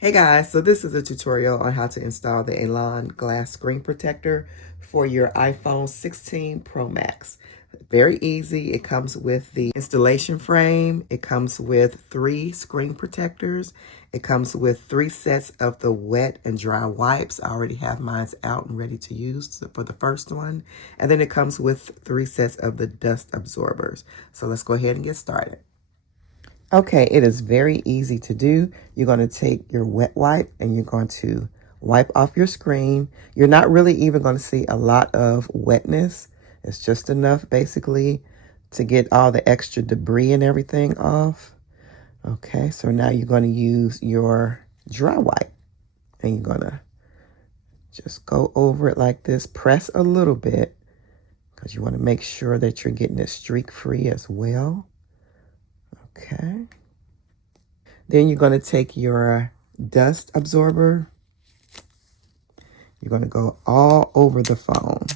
Hey guys, so this is a tutorial on how to install the Ailun glass screen protector for your iPhone 16 Pro Max. Very easy. It comes with the installation frame. It comes with 3 screen protectors. It comes with 3 sets of the wet and dry wipes. I already have mine out and ready to use for the first one. And then it comes with 3 sets of the dust absorbers. So let's go ahead and get started. Okay, it is very easy to do. You're going to take your wet wipe and you're going to wipe off your screen. You're not really even going to see a lot of wetness. It's just enough basically to get all the extra debris and everything off. Okay, so now you're going to use your dry wipe and you're going to just go over it like this. Press a little bit because you want to make sure that you're getting it streak free as well. Okay. Then you're going to take your dust absorber. You're going to go all over the phone,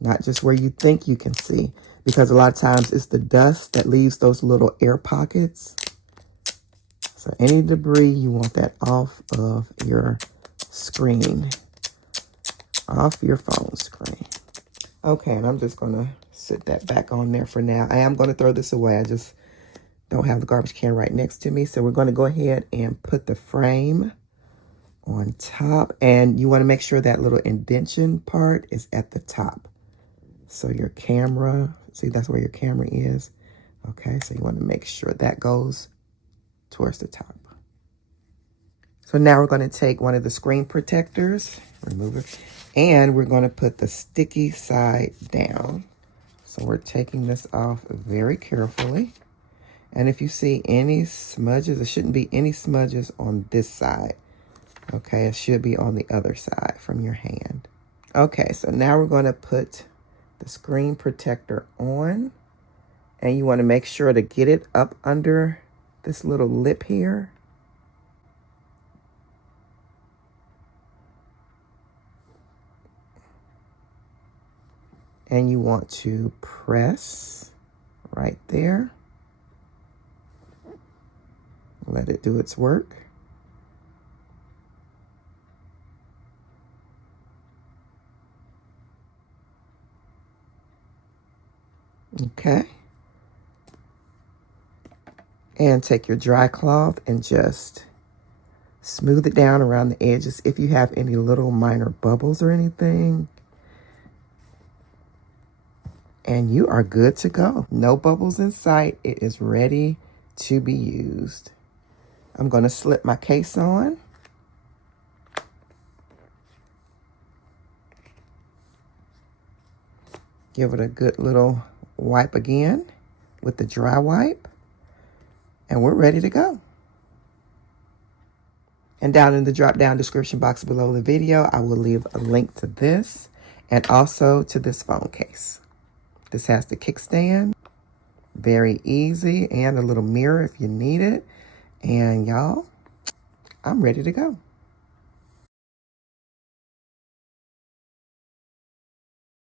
not just where you think you can see, because a lot of times it's the dust that leaves those little air pockets. So any debris, you want that off of your screen, off your phone screen. Okay, and I'm just going to sit that back on there for now. I am going to throw this away. I just don't have the garbage can right next to me. So we're going to go ahead and put the frame on top. And you want to make sure that little indentation part is at the top. So your camera, see, that's where your camera is. Okay, so you want to make sure that goes towards the top. So now we're going to take one of the screen protectors, remove it, and we're going to put the sticky side down. So we're taking this off very carefully. And if you see any smudges, there shouldn't be any smudges on this side. Okay, it should be on the other side from your hand. Okay, so now we're going to put the screen protector on. And you want to make sure to get it up under this little lip here. And you want to press right there. Let it do its work. Okay. And take your dry cloth and just smooth it down around the edges if you have any little minor bubbles or anything. And you are good to go. No bubbles in sight. It is ready to be used. I'm going to slip my case on. Give it a good little wipe again with the dry wipe. And we're ready to go. And down in the drop-down description box below the video, I will leave a link to this and also to this phone case. This has the kickstand. Very easy, and a little mirror if you need it. And y'all, I'm ready to go.